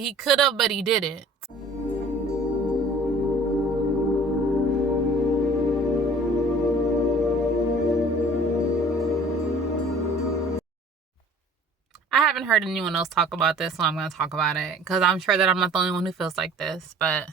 He could have, but he didn't. I haven't heard anyone else talk about this, so I'm going to talk about it because I'm sure that I'm not the only one who feels like this. But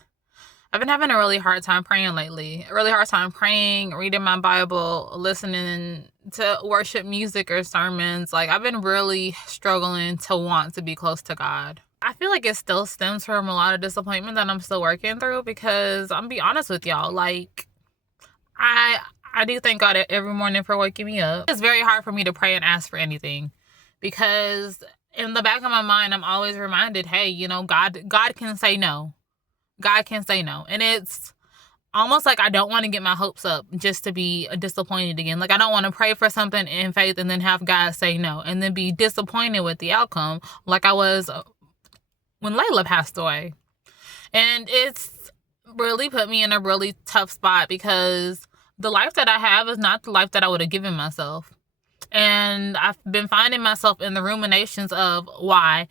I've been having a really hard time praying lately. A really hard time praying, reading my Bible, listening to worship music or sermons. Like, I've been really struggling to want to be close to God. I feel like it still stems from a lot of disappointment that I'm still working through because I'm be honest with y'all, like, I do thank God every morning for waking me up. It's very hard for me to pray and ask for anything because in the back of my mind, I'm always reminded, hey, God can say no. God can say no. And it's almost like I don't want to get my hopes up just to be disappointed again. Like, I don't want to pray for something in faith and then have God say no and then be disappointed with the outcome like I was when Layla passed away. And it's really put me in a really tough spot because the life that I have is not the life that I would have given myself. And I've been finding myself in the ruminations of why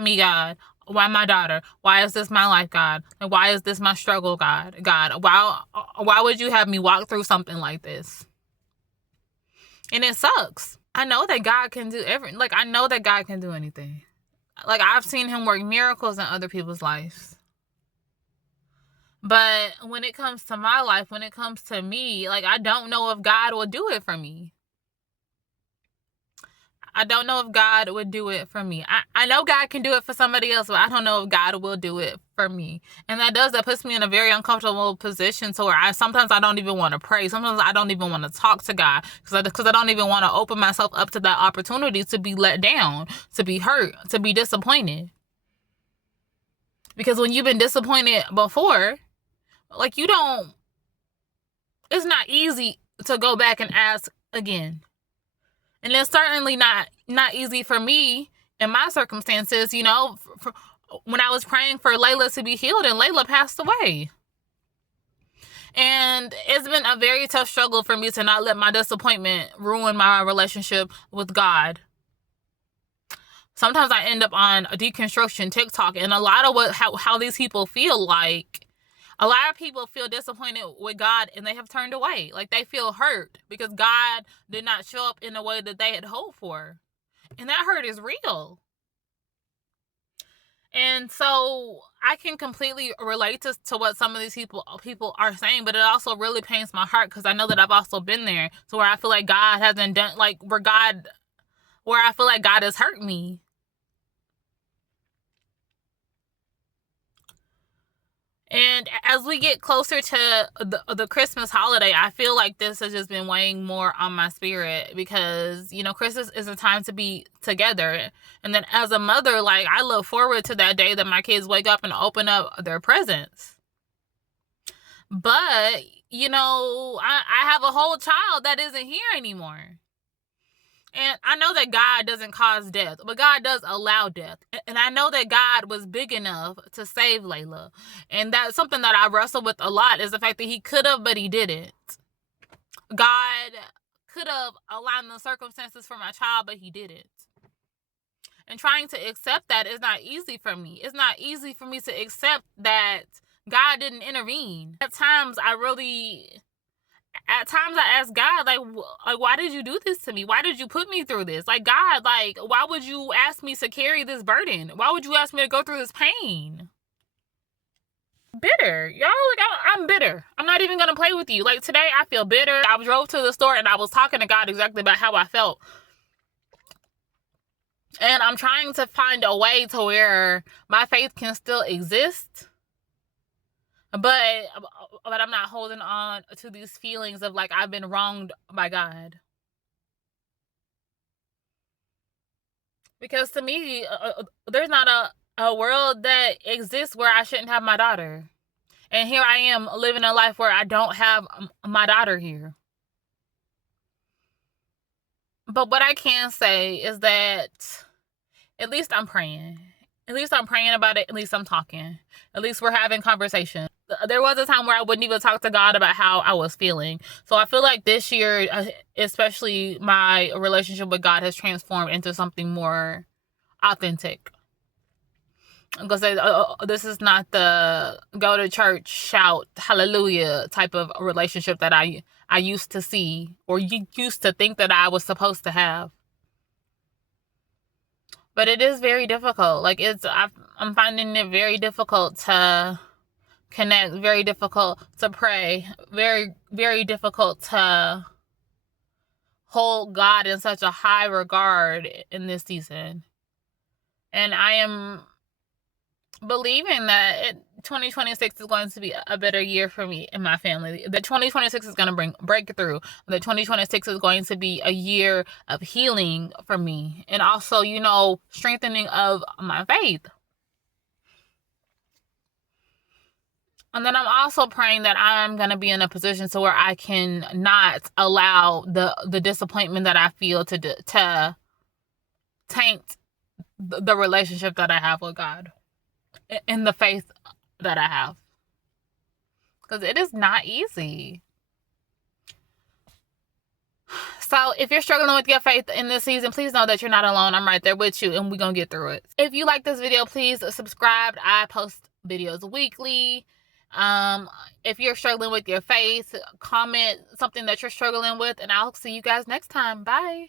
me, God? Why my daughter? Why is this my life, God? And why is this my struggle, God? Why would you have me walk through something like this? And it sucks. I know that God can do everything. Like, I know that God can do anything. Like, I've seen him work miracles in other people's lives. But when it comes to my life, when it comes to me, like, I don't know if God will do it for me. I don't know if God would do it for me. I know God can do it for somebody else, but I don't know if God will do it for me. And that puts me in a very uncomfortable position to where sometimes I don't even want to pray. Sometimes I don't even want to talk to God because I don't even want to open myself up to that opportunity to be let down, to be hurt, to be disappointed. Because when you've been disappointed before, like, it's not easy to go back and ask again. And it's certainly not easy for me in my circumstances, when I was praying for Layla to be healed and Layla passed away. And it's been a very tough struggle for me to not let my disappointment ruin my relationship with God. Sometimes I end up on a deconstruction TikTok, and a lot of how these people feel, like, a lot of people feel disappointed with God and they have turned away. Like, they feel hurt because God did not show up in the way that they had hoped for. And that hurt is real. And so I can completely relate to what some of these people are saying, but it also really pains my heart because I know that I've also been there to where I feel like God hasn't done, like, where I feel like God has hurt me. And as we get closer to the Christmas holiday, I feel like this has just been weighing more on my spirit because, Christmas is a time to be together. And then as a mother, like, I look forward to that day that my kids wake up and open up their presents. But, I have a whole child that isn't here anymore. And I know that God doesn't cause death, but God does allow death. And I know that God was big enough to save Layla. And that's something that I wrestle with a lot, is the fact that he could have, but he didn't. God could have aligned the circumstances for my child, but he didn't. And trying to accept that is not easy for me. It's not easy for me to accept that God didn't intervene. At times I ask God, like, why did you do this to me? Why did you put me through this? Like, God, like, why would you ask me to carry this burden? Why would you ask me to go through this pain? Bitter, y'all. Like, I'm bitter. I'm not even gonna play with you. Like, today I feel bitter. I drove to the store and I was talking to God exactly about how I felt. And I'm trying to find a way to where my faith can still exist. But I'm not holding on to these feelings of, like, I've been wronged by God. Because to me, there's not a world that exists where I shouldn't have my daughter. And here I am living a life where I don't have my daughter here. But what I can say is that at least I'm praying. At least I'm praying about it. At least I'm talking. At least we're having conversation. There was a time where I wouldn't even talk to God about how I was feeling. So I feel like this year, especially, my relationship with God has transformed into something more authentic. I'm gonna say, this is not the go to church, shout hallelujah type of relationship that I used to see, or you used to think that I was supposed to have. But it is very difficult. Like, I'm finding it very difficult to connect, very difficult to pray, very, very difficult to hold God in such a high regard in this season. And I am believing that 2026 is going to be a better year for me and my family. That 2026 is going to bring breakthrough. That 2026 is going to be a year of healing for me, and also, strengthening of my faith. And then I'm also praying that I'm going to be in a position to where I can not allow the disappointment that I feel to taint the relationship that I have with God, in the faith that I have. Because it is not easy. So if you're struggling with your faith in this season, please know that you're not alone. I'm right there with you, and we're going to get through it. If you like this video, please subscribe. I post videos weekly. If you're struggling with your faith, comment something that you're struggling with, and I'll see you guys next time. Bye.